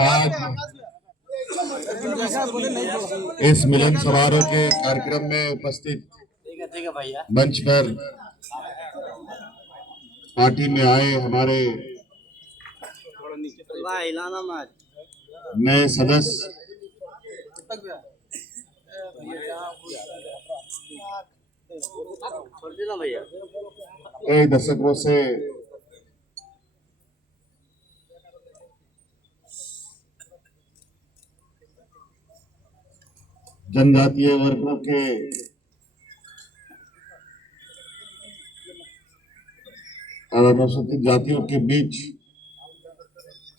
आज इस मिलन समारोह के कार्यक्रम में उपस्थित मंच पर पार्टी में आए हमारे नए सदस्य कई दशकों से जनजातीय वर्गों के और अनुसूचित जातियों के बीच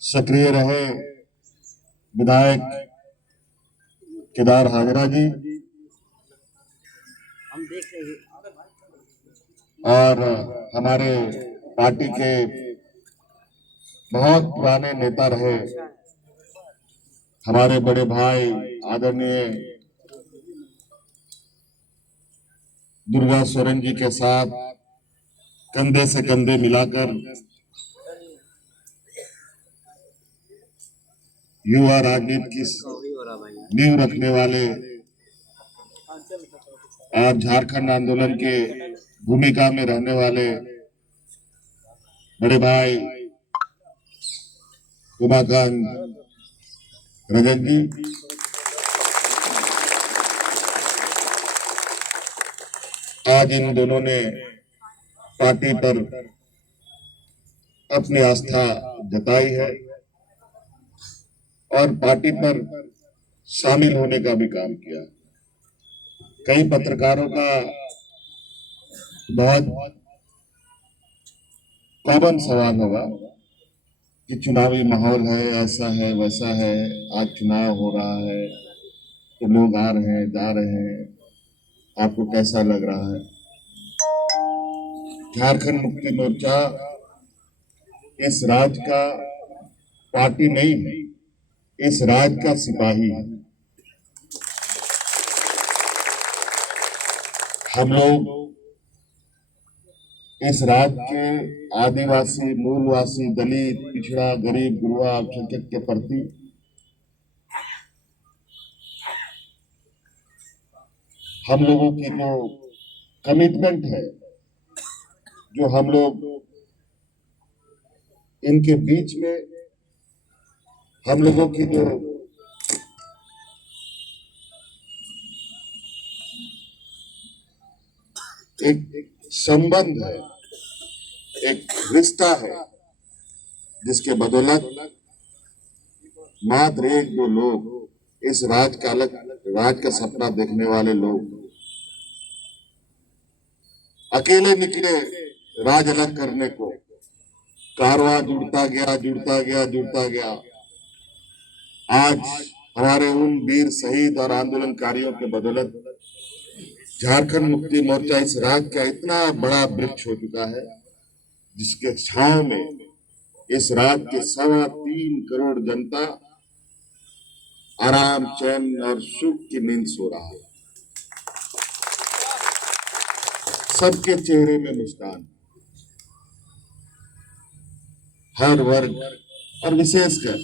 सक्रिय रहे विधायक केदार हाजरा जी और हमारे पार्टी के बहुत पुराने नेता रहे हमारे बड़े भाई आदरणीय दुर्गा सोरेन जी के साथ कंधे से कंधे मिलाकर युवा राजनीति की नींव रखने वाले और झारखंड आंदोलन के भूमिका में रहने वाले बड़े भाई उमाकांत रजत जी, आज इन दोनों ने पार्टी पर अपनी आस्था जताई है और पार्टी पर शामिल होने का भी काम किया। कई पत्रकारों का बहुत कॉमन सवाल होगा कि चुनावी माहौल है, ऐसा है वैसा है, आज चुनाव हो रहा है तो लोग आ रहे हैं जा रहे हैं, आपको कैसा लग रहा है? झारखंड मुक्ति मोर्चा इस राज्य का पार्टी नहीं है, इस राज्य का सिपाही है। हम लोग इस राज्य के आदिवासी, मूलवासी, दलित, पिछड़ा, गरीब, गुरुआ, अल्पसंख्यक के प्रति हम लोगों की जो कमिटमेंट है, जो हम लोग इनके बीच में हम लोगों की जो एक संबंध है, एक रिश्ता है, जिसके बदौलत मात्र एक दो लोग इस राज का सपना देखने वाले लोग अकेले निकले राज अलग करने को। कारवां जुड़ता गया। आज हमारे उन वीर शहीद और आंदोलनकारियों के बदौलत झारखंड मुक्ति मोर्चा इस राज्य का इतना बड़ा वृक्ष हो चुका है, जिसके छांव में इस राज्य के 3.25 करोड़ जनता आराम, चैन और सुख की नींद सो रहा है। सबके चेहरे में मुस्कान, हर वर्ग और विशेषकर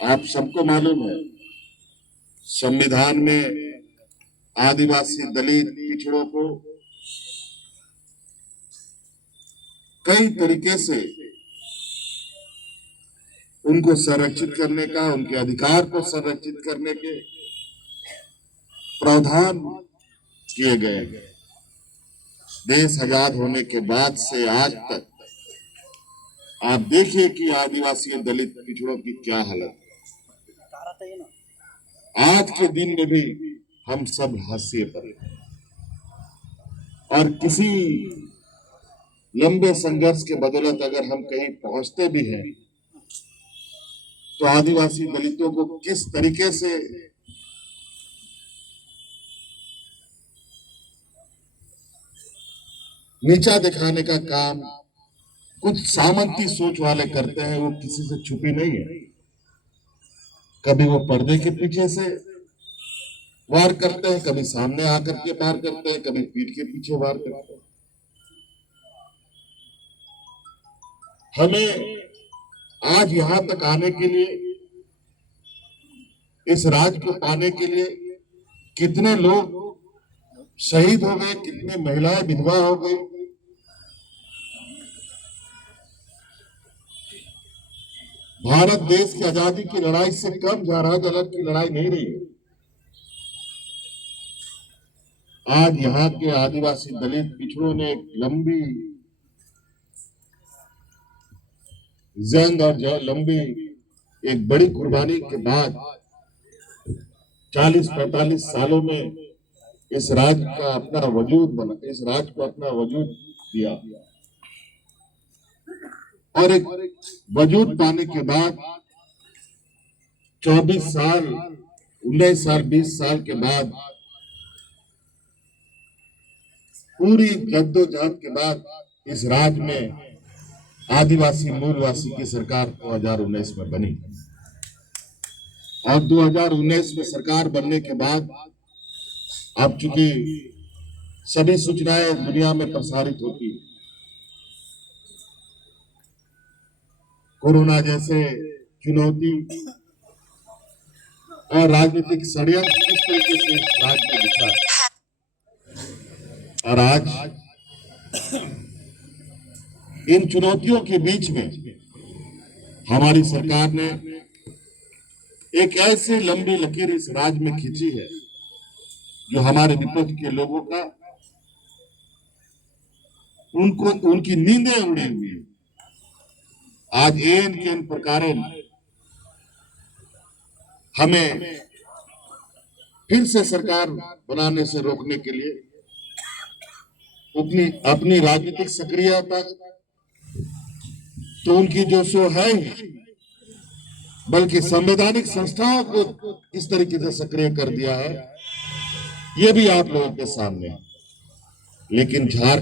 आप सबको मालूम है संविधान में आदिवासी, दलित, पिछड़ों को कई तरीके से उनको संरक्षित करने का, उनके अधिकार को संरक्षित करने के प्रावधान किए गए। देश आजाद होने के बाद से आज तक आप देखिए कि आदिवासी, दलित, पिछड़ों की क्या हालत है। आज के दिन में भी हम सब हाशिए पर हैं और किसी लंबे संघर्ष के बदौलत अगर हम कहीं पहुंचते भी हैं तो आदिवासी दलितों को किस तरीके से नीचा दिखाने का काम कुछ सामंती सोच वाले करते हैं, वो किसी से छुपी नहीं है। कभी वो पर्दे के पीछे से वार करते हैं, कभी सामने आकर के वार करते हैं, कभी पीठ के पीछे वार करते हैं। हमें आज यहां तक आने के लिए, इस राज को पाने के लिए कितने लोग शहीद हो गए, कितनी महिलाएं विधवा हो गई। भारत देश की आजादी की लड़ाई से कम जहां की लड़ाई नहीं रही। आज यहाँ के आदिवासी दलित पिछड़ों ने एक लंबी जंग और लंबी एक बड़ी कुर्बानी के बाद 40-45 सालों में इस राज्य का अपना वजूद बना, इस राज्य को अपना वजूद दिया। और एक वजूद पाने के बाद 24 साल, 19 साल, 20 साल के बाद, पूरी जद्दोजहद के बाद इस राज्य में आदिवासी मूलवासी की सरकार 2019 में बनी। और 2019 में सरकार बनने के बाद अब चूंकि सभी सूचनाएं दुनिया में प्रसारित होती, कोरोना जैसे चुनौती और राजनीतिक षड्यंत्र किस तरीके से इस राज्य में दिखा, और आज इन चुनौतियों के बीच में हमारी सरकार ने एक ऐसी लंबी लकीर इस राज्य में खींची है जो हमारे विपक्ष के लोगों का, उनकी नींदें उड़ी हुई है। आज एन के इन प्रकार हमें फिर से सरकार बनाने से रोकने के लिए अपनी राजनीतिक सक्रियता तो उनकी जो सो है ही, बल्कि संवैधानिक संस्थाओं को किस तरीके से सक्रिय कर दिया है ये भी आप लोगों के सामने है। लेकिन झारखंड